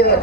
ಇದೆ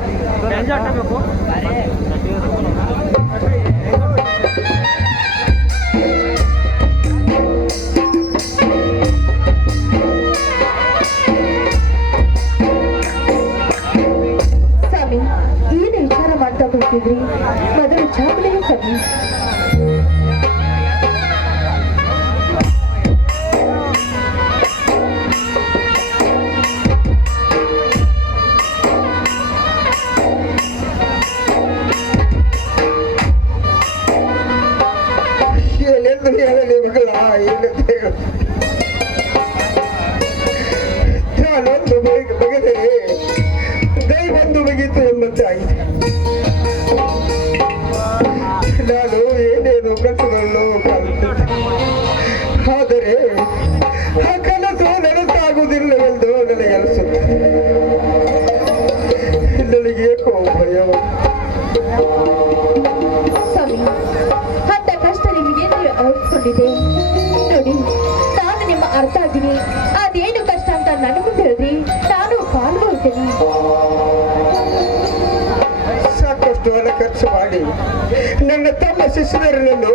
ಮಾಡಿ ನನ್ನ ತಮ್ಮ ಶಿಷ್ಯರಲ್ಲೂ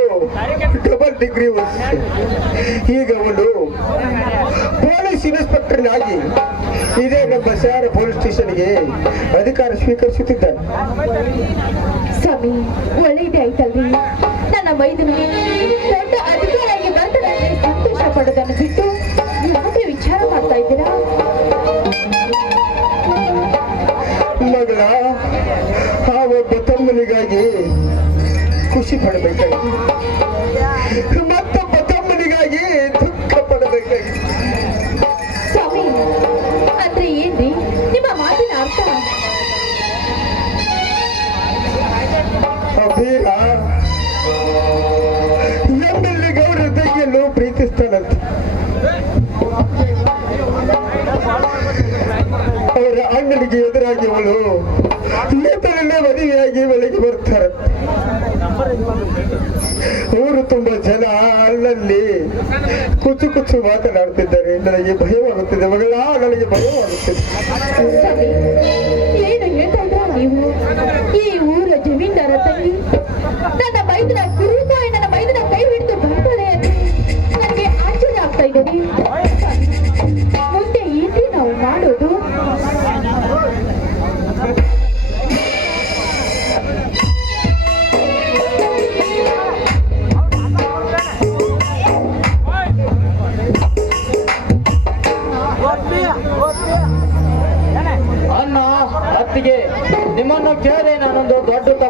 ಡಬಲ್ ಡಿಗ್ರಿ ಈಗ ಅವನು ಪೊಲೀಸ್ ಇನ್ಸ್ಪೆಕ್ಟರ್ನಾಗಿ ಇದೇ ನಮ್ಮ ಶಹರ ಪೊಲೀಸ್ ಸ್ಟೇಷನ್ಗೆ ಅಧಿಕಾರ ಸ್ವೀಕರಿಸುತ್ತಿದ್ದಾನೆ. ಸ್ವಾಮಿ ಒಳ್ಳೇದೇ ಆಯ್ತಲ್ರಿ. ನನ್ನ ಮೈದನು ದೊಡ್ಡ ಅಧಿಕಾರಿಯಾಗಿ ಸಂತೋಷ ಪಡೋದನ್ನು ಬಿಟ್ಟು ಖುಷಿ ಪಡಬೇಕಾಗಿದೆ ಮತ್ತೊಬ್ಬ ತಮ್ಮನಿಗಾಗಿ ದುಃಖ ಪಡಬೇಕಾಗಿದೆ. ಸ್ವಾಮಿ ಅಂದ್ರೆ ಏನ್ರಿ? ನಿಮ್ಮ ಮಾತಿನ ಅರ್ಥ? ಅಬೀರ ನಮ್ಮಲ್ಲಿ ಗೌರವ ತಂಗಿಯನ್ನು ಪ್ರೀತಿಸ್ತಾನಂತೆ ಅವರ ಅಣ್ಣನಿಗೆ ಎದುರಾಗಿ ಅವಳು ನೇತರಲ್ಲೇ ಮದುವೆಯಾಗಿ ಒಳಗೆ ಬರ್ತಾರೆ ಊರು ತುಂಬಾ ಜನ ಅಲ್ಲಲ್ಲಿ ಕುಚ್ಚು ಕುಚ್ಚು ಮಾತನಾಡ್ತಿದ್ದಾರೆ ನನಗೆ ಭಯವಾಗುತ್ತಿದೆ. ಮಗಳ ನನಗೆ ಭಯವಾಗುತ್ತಿದೆ. ಏನು ಹೇಳ್ತಾ ಈ ಊರ ಜಮೀನ್ದಾರ ತಂಗಿ, ನನ್ನ ಮೈದಿನ ನನ್ನ ಕೈ ಹಿಡಿದು ಬರ್ತಾರೆ ನನಗೆ ಆಶ್ಚರ್ಯ ಆಗ್ತಾ ಇದೆ.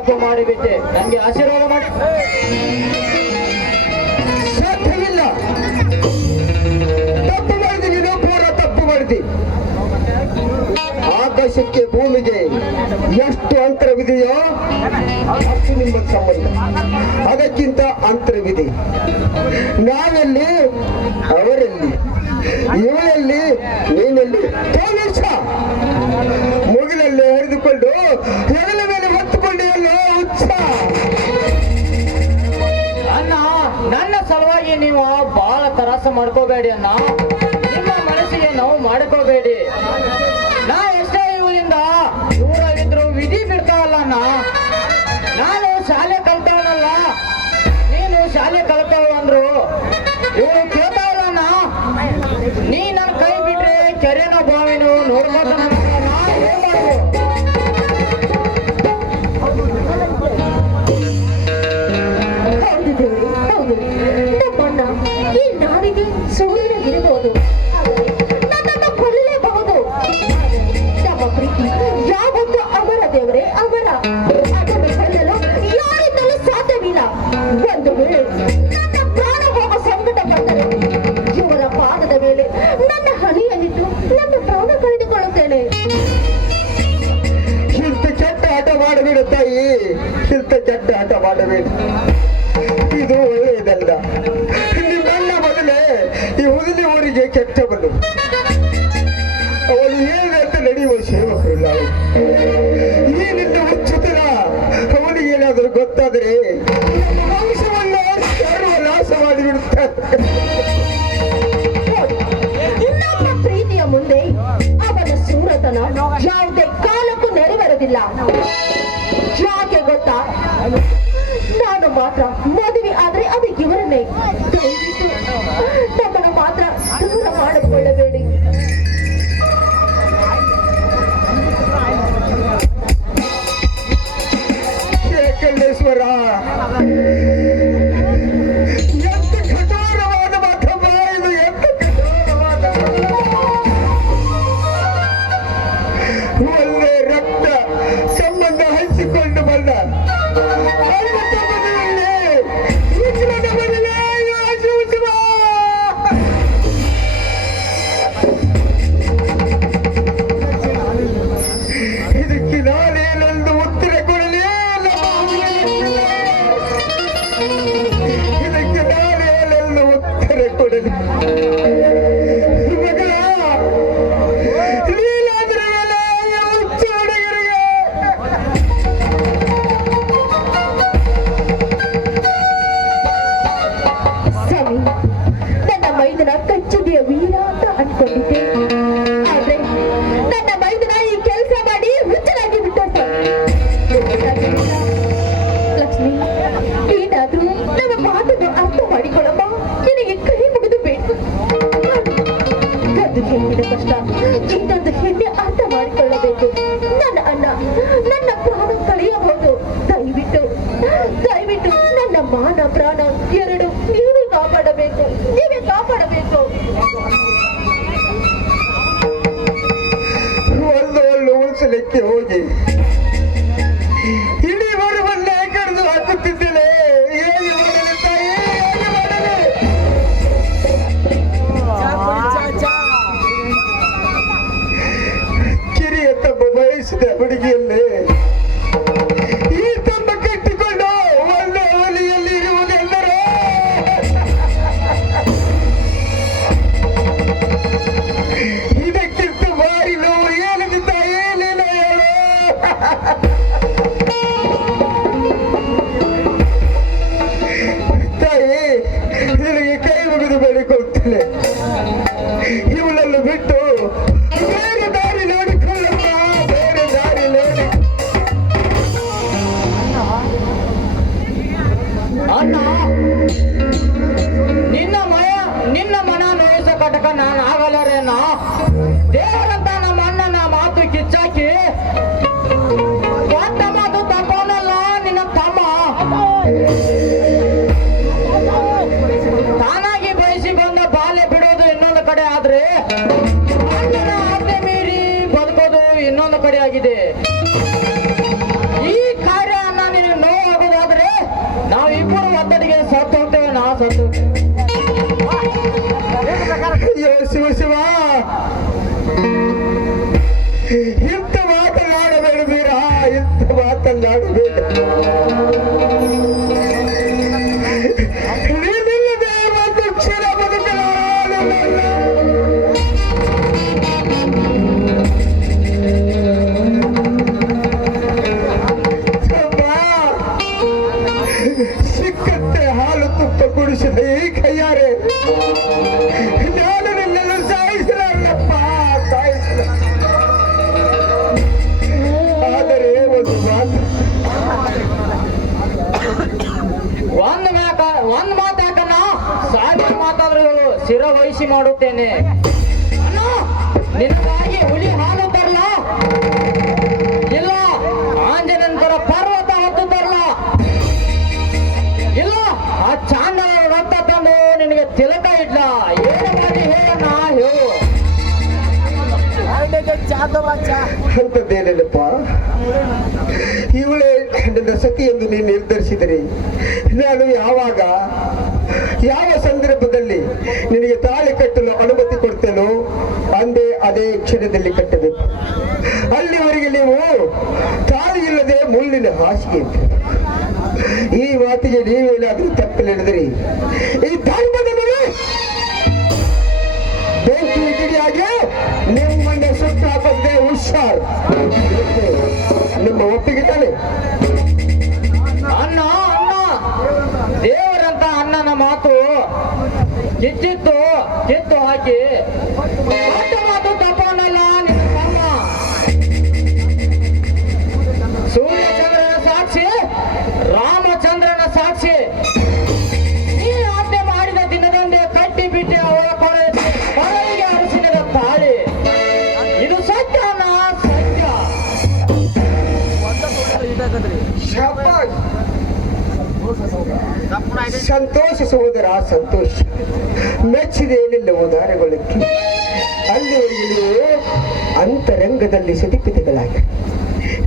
ತಪ್ಪು ಮಾಡಿಬಿಟ್ಟೆ. ನನಗೆ ಆಶೀರ್ವಾದ ಮಾಡಿ. ಸಾಧ್ಯವಿಲ್ಲ. ತಪ್ಪು ಮಾಡಿದೀವಿ ನೀವು ಪೂರ ತಪ್ಪು ಮಾಡಿದಿ. ಆಕಾಶಕ್ಕೆ ಭೂಮಿಗೆ ಎಷ್ಟು ಅಂತರವಿದೆಯೋ ಅಷ್ಟು ನಿಮ್ಮ ಸಂಬಂಧ. ಅದಕ್ಕಿಂತ ಅಂತರವಿದೆ. ನಾವೆಲ್ಲಿ ಅವರಲ್ಲಿ, ಇವಳಲ್ಲಿ, ನೀನಲ್ಲಿ ಮುಗಿಲಲ್ಲಿ ಹರಿದುಕೊಂಡು ನೀವು ಬಹಳ ತರಾಸ ಮಾಡ್ಕೋಬೇಡಿ ಅನ್ನ ನಿಮ್ಮ ಮನಸ್ಸಿಗೆ ನೋವು ಮಾಡ್ಕೋಬೇಡಿ. ನಾ ಎಷ್ಟೇ ಇವಳಿಂದ ದೂರವಿದ್ರು ವಿಧಿ ಬಿಡ್ತಾವಲ್ಲ ಅನ್ನ ನಾನು ಶಾಲೆ ಇಲ್ಲ ಯಾಕೆ ಗೊತ್ತಾ? ನಾನು ಮಾತ್ರ ಮದುವೆ ಆದ್ರೆ ಅದಕ್ಕೆ ಇವರನ್ನೇ. baby. ನಿನಗೆ ತಾಳಿ ಕಟ್ಟಲು ಅನುಮತಿ ಕೊಡ್ತೇನೋ, ಅಂದೇ ಅದೇ ಕ್ಷಣದಲ್ಲಿ ಕಟ್ಟಬೇಕು. ಅಲ್ಲಿವರೆಗೆ ನೀವು ತಾಳಿ ಇಲ್ಲದೆ ಮುಳ್ಳಿನ ಹಾಸಿಗೆ ಈ ಮಾತಿಗೆ ನೀವೇನಾದ್ರೂ ತಪ್ಪು ನಡೆದ್ರಿ. ಈ ಧರ್ಮದ ಮೇಲೆ ಗಿಡಿಯಾಗಿ ನಿಮ್ಮನ್ನ ಸುಟ್ಟು ಹಾಕದೆ ಹುಷಾರ್. ನಿಮ್ಮ ಒಪ್ಪಿಗೆ ತಾನೆ. ಚಿಚ್ಚಿತ್ತು ಚಿತ್ತು ಹಾಕಿ. ಮಾತು ತಪ್ಪಲ್ಲ ನಿನ್ನ ತಮ್ಮ. ಸೂರ್ಯಚಂದ್ರನ ಸಾಕ್ಷಿ ರಾಮಚಂದ್ರನ ಸಾಕ್ಷಿ. ನೀ ಆಜ್ಞೆ ಮಾಡಿದ ದಿನದಂದೇ ಕಟ್ಟಿ ಬಿಟ್ಟಿ ಅವಳ ಕೊಳೆ ಕೊಳೆಗೆ ಅರಸಿನದ ತಾಳಿ. ಇದು ಸತ್ಯನ ಸತ್ಯ. ಸಂತೋಷ ಸಹೋದರ ಸಂತೋಷ. ಮೆಚ್ಚಿದೆ ಏನಿಲ್ಲ ಉದಾರಗೊಳ್ಳಕ್ಕೆ ಅಲ್ಲಿವರೆಗೆ ಅಂತರಂಗದಲ್ಲಿ ಸತಿಪಿತಿಗಳಾಗಿ.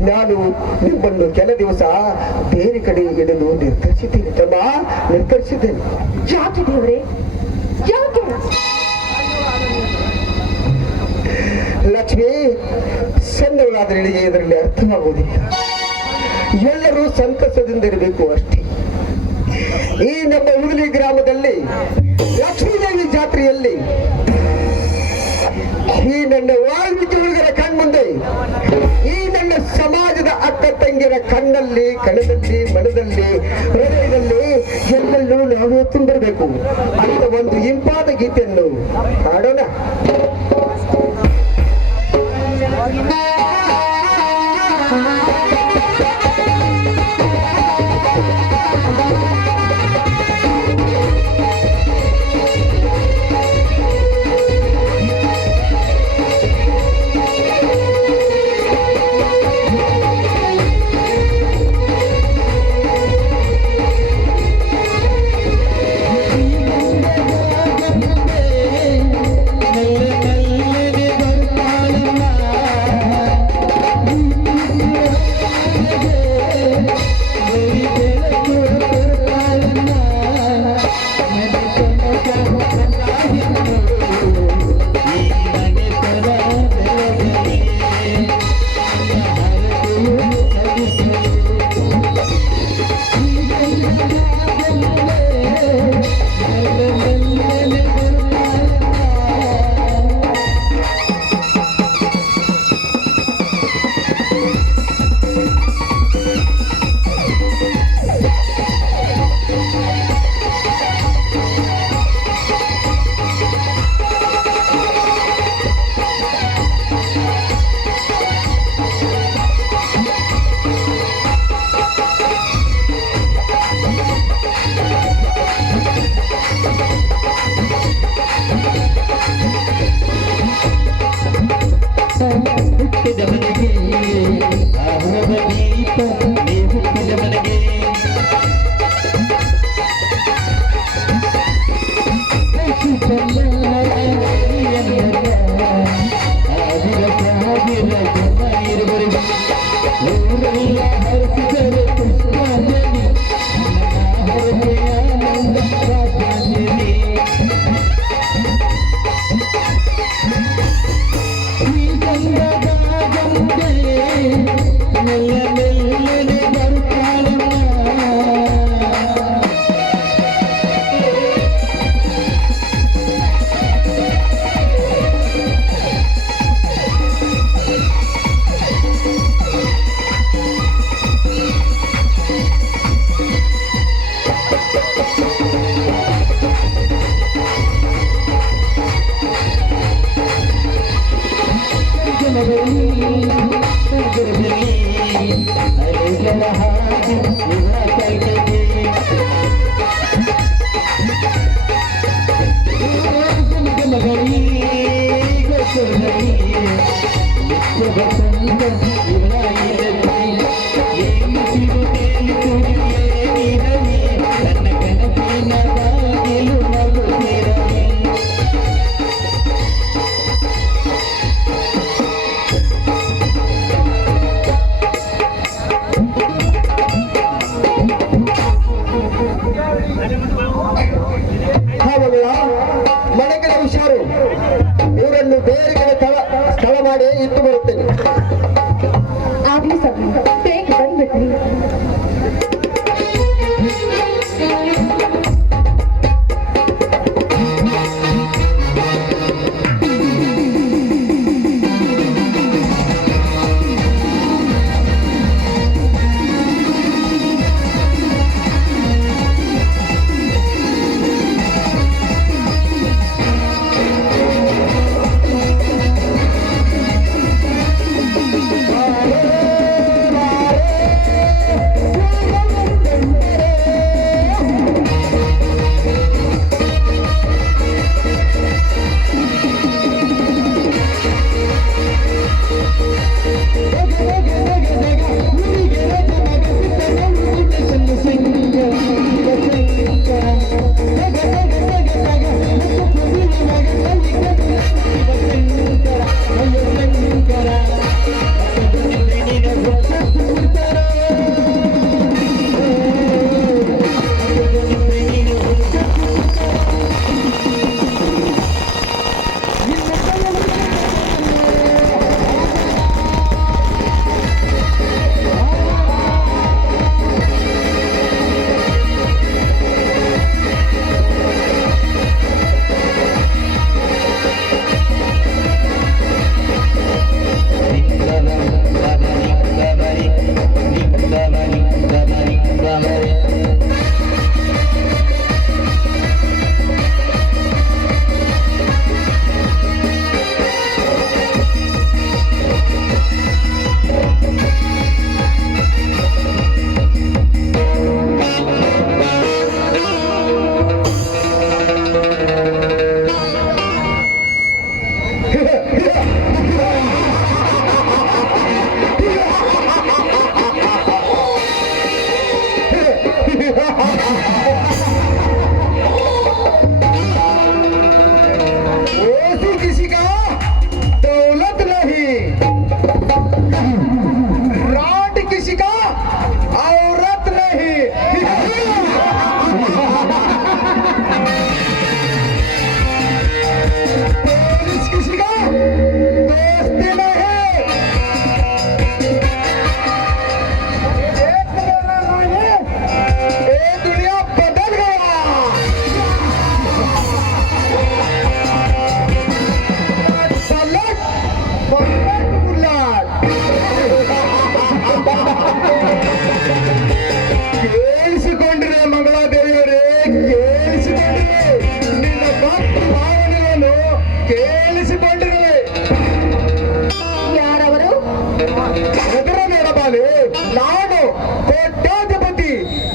ನಾನು ನಿಮ್ಮನ್ನು ಕೆಲ ದಿವಸ ಬೇರೆ ಕಡೆ ಇಡಲು ನಿರ್ಧರಿಸಿದ್ದೇನೆ. ತಮ್ಮ ನಿರ್ಧರಿಸಿದ್ದೇನೆ. ಯಾಕೆ ದೇವರೇ? ಯಾಕೆ? ಲಕ್ಷ್ಮಿ ಸಣ್ಣವಳಾದರೆ ಇದರಲ್ಲಿ ಅರ್ಥವಾಗುವುದಿಲ್ಲ. ಎಲ್ಲರೂ ಸಂತಸದಿಂದ ಇರಬೇಕು ಅಷ್ಟೇ. ಈ ನಮ್ಮ ಉಳಿ ಗ್ರಾಮದಲ್ಲಿ ಲಕ್ಷ್ಮೀದೇವಿ ಜಾತ್ರೆಯಲ್ಲಿ ಈ ನನ್ನ ವಾಲ್ಮೀಕಿ ಹುಡುಗರ ಕಣ್ಮುಂದೆ, ಈ ನನ್ನ ಸಮಾಜದ ಅಕ್ಕ ತಂಗಿಯರ ಕಣ್ಣಲ್ಲಿ, ಕಣದಲ್ಲಿ, ಮನದಲ್ಲಿ, ಹೃದಯದಲ್ಲಿ ಎಲ್ಲೆಲ್ಲೂ ನಾವು ತುಂಬಿರಬೇಕು. ಅಂತ ಒಂದು ಇಂಪಾದ ಗೀತೆಯನ್ನು ಹಾಡೋಣ.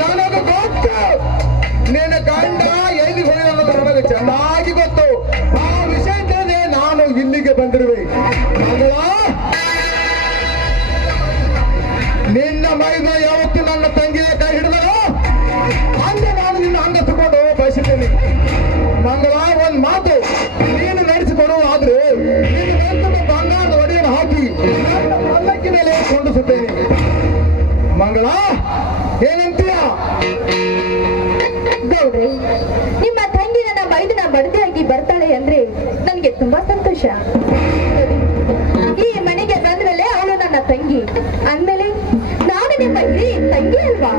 ನನಗೆ ಗೊತ್ತು. ನಿನ್ನ ಗಂಡ ಎಲ್ಲಿ ಹೋದ ನನಗೆ ಚೆನ್ನಾಗಿ ಗೊತ್ತು. ಆ ವಿಷಯದಲ್ಲೇ ನಾನು ಇಲ್ಲಿಗೆ ಬಂದಿರುವೆ. ನಿನ್ನ ಮೈದ ಯಾವತ್ತು ನನ್ನ ತಂಗಿಯ ಕೈ ಹಿಡಿದರೋ, ಅಂದ ನಾನು ನಿನ್ನ ಅಂಗ ತಗೊಂಡು ಏನಂತೀಯ? ನಿಮ್ಮ ತಂಗಿ ನನ್ನ ಮೈದಿನ ಬಡದಿಯಾಗಿ ಬರ್ತಾಳೆ ಅಂದ್ರೆ ನನಗೆ ತುಂಬಾ ಸಂತೋಷ. ಈ ಮನೆಗೆ ಬಂದ್ಮೇಲೆ ಅವಳು ನನ್ನ ತಂಗಿ. ಅಂದಮೇಲೆ ನಾನು ನಿಮ್ಮ ಹಿರಿಯ ತಂಗಿ ಅಲ್ವಾ?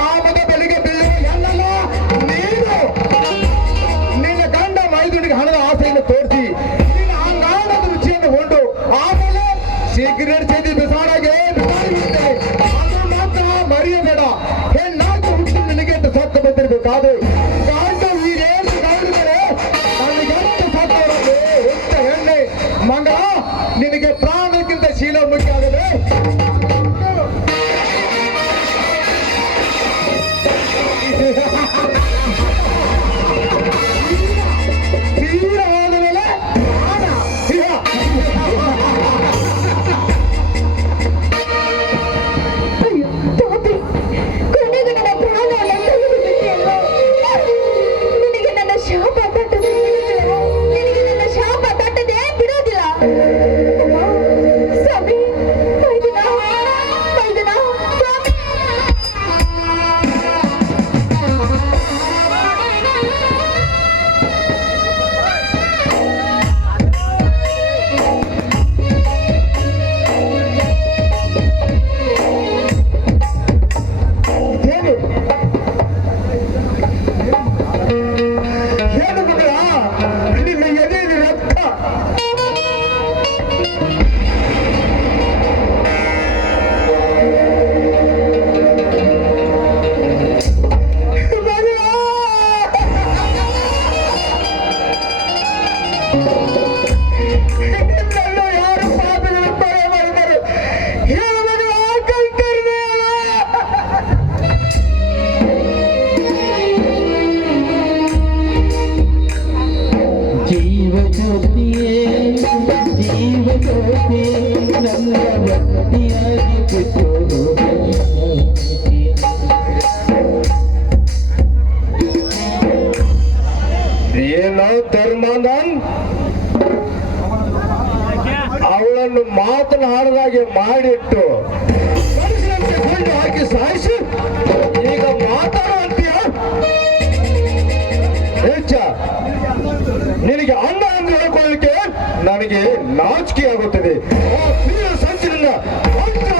ದಾಮದ ಏನೋ ಧರ್ಮದನ್ ಅವಳನ್ನು ಮಾತನಾಡಿದಾಗೆ ಮಾಡಿಟ್ಟು ಕೊಂಡು ಹಾಕಿ ಸಾಯಿಸಿ ಈಗ ಮಾತಾಡುವಂತೀಯ ಹೆಚ್ಚ ನಿನಗೆ ಅಣ್ಣ ಎಂದು ಹೇಳ್ಕೊಳ್ಳಲಿಕ್ಕೆ ನನಗೆ ನಾಚಿಕೆ ಆಗುತ್ತದೆ. ಸಂಚಿನಿಂದ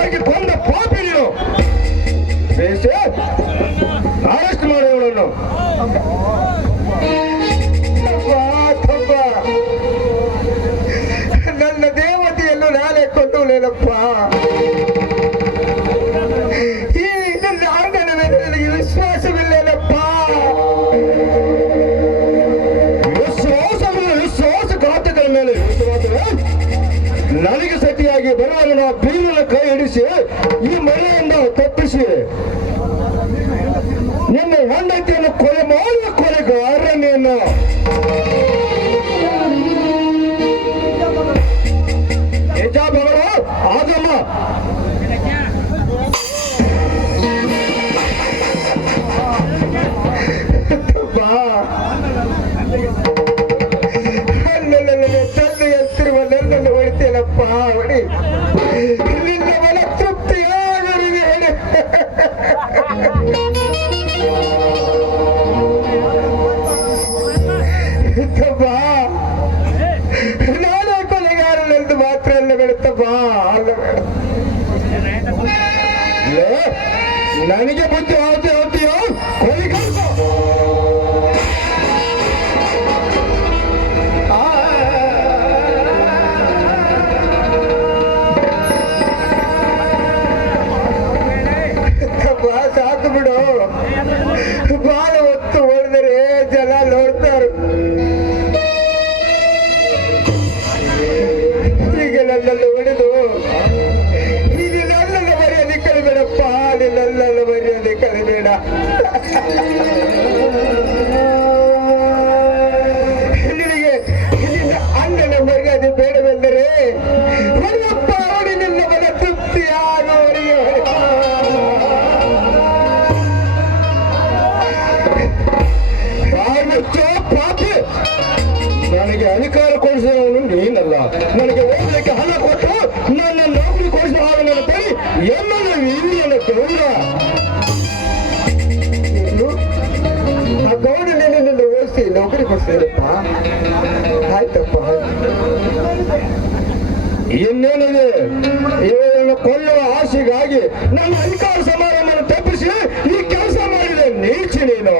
ಆಗಿ ಬಂದ ಪಾಪಿ ನೀನು ಅರೆಸ್ಟ್ ಮಾಡಿ ಅವಳನ್ನು Nah ini dia. ಕೊಲ್ಲುವ ಆಸೆಗಾಗಿ ನನ್ನ ಅಧಿಕಾರ ಸಮಾರಂಭವನ್ನು ತಪ್ಪಿಸಿ ಈ ಕೆಲಸ ಮಾಡಿದೆ. ನೀಚಿ ನೀನು.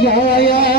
Yeah, yeah.